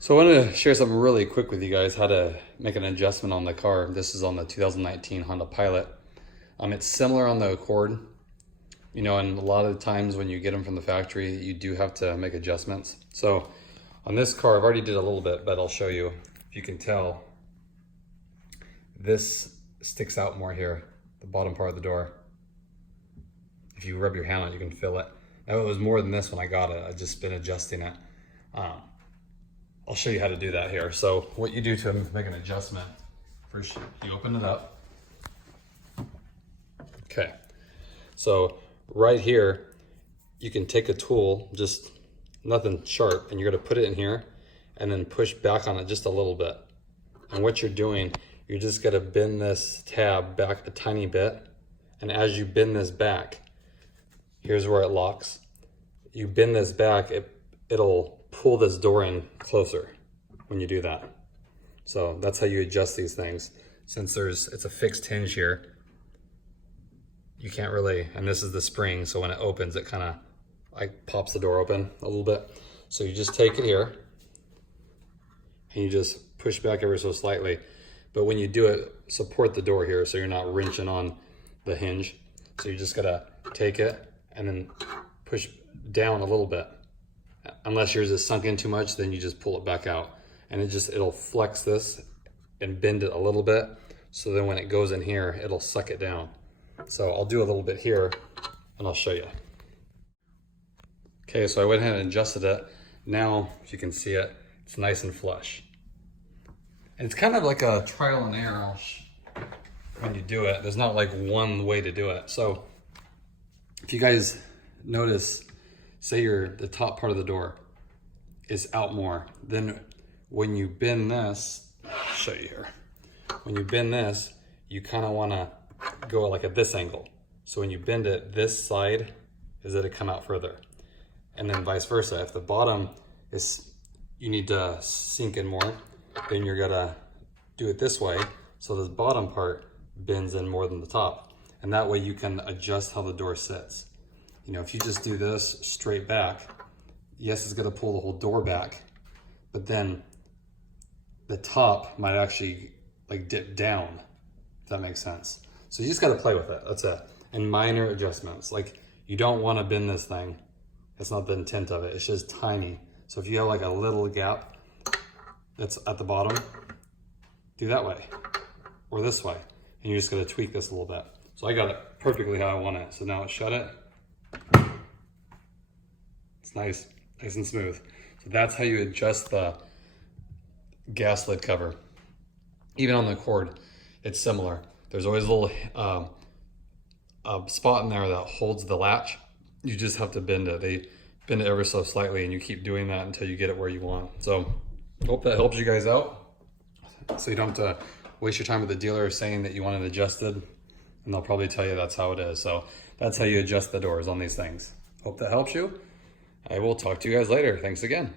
So I wanted to share something really quick with you guys, how to make an adjustment on the car. This is on the 2019 Honda Pilot. It's similar on the Accord, and a lot of the times when you get them from the factory, you do have to make adjustments. So on this car, I've already did a little bit, but I'll show you. If you can tell, this sticks out more here, the bottom part of the door. If you rub your hand on it, you can feel it. Now it was more than this when I got it. I've just been adjusting it. I'll show you how to do that here. So what you do to make an adjustment, first you open it up. Okay, so right here, you can take a tool, just nothing sharp, and you're gonna put it in here and then push back on it just a little bit. And what you're doing, you're just gonna bend this tab back a tiny bit. And as you bend this back, here's where it locks. You bend this back, it'll pull this door in closer when you do that. So that's how you adjust these things. Since it's a fixed hinge here, you can't really, and this is the spring, so when it opens, it kind of like pops the door open a little bit. So you just take it here and you just push back ever so slightly. But when you do it, support the door here so you're not wrenching on the hinge. So you just gotta take it and then push down a little bit. Unless yours is sunk in too much, then you just pull it back out. And it'll flex this and bend it a little bit. So then when it goes in here, it'll suck it down. So I'll do a little bit here and I'll show you. Okay, so I went ahead and adjusted it. Now, if you can see it, it's nice and flush. And it's kind of like a trial and error when you do it. There's not like one way to do it. So if you guys notice, say the top part of the door is out more, then when you bend this, I'll show you here. When you bend this, you kind of want to go like at this angle. So when you bend it, this side is that it come out further. And then vice versa. If the bottom is, you need to sink in more, then you're gonna do it this way. So this bottom part bends in more than the top. And that way you can adjust how the door sits. If you just do this straight back, yes, it's gonna pull the whole door back, but then the top might actually like dip down, if that makes sense. So you just gotta play with it, that's it. And minor adjustments, like you don't wanna bend this thing. That's not the intent of it, it's just tiny. So if you have like a little gap that's at the bottom, do that way, or this way. And you're just gonna tweak this a little bit. So I got it perfectly how I want it. So now it's shut it. It's nice and smooth. So that's how you adjust the gas lid cover. Even on the Accord, it's similar. There's always a little spot in there that holds the latch. You just have to bend it. They bend it ever so slightly, and you keep doing that until you get it where you want. So hope that helps you guys out. So you don't have to waste your time with the dealer saying that you want it adjusted, and they'll probably tell you that's how it is. So that's how you adjust the doors on these things. Hope that helps you. I will talk to you guys later. Thanks again.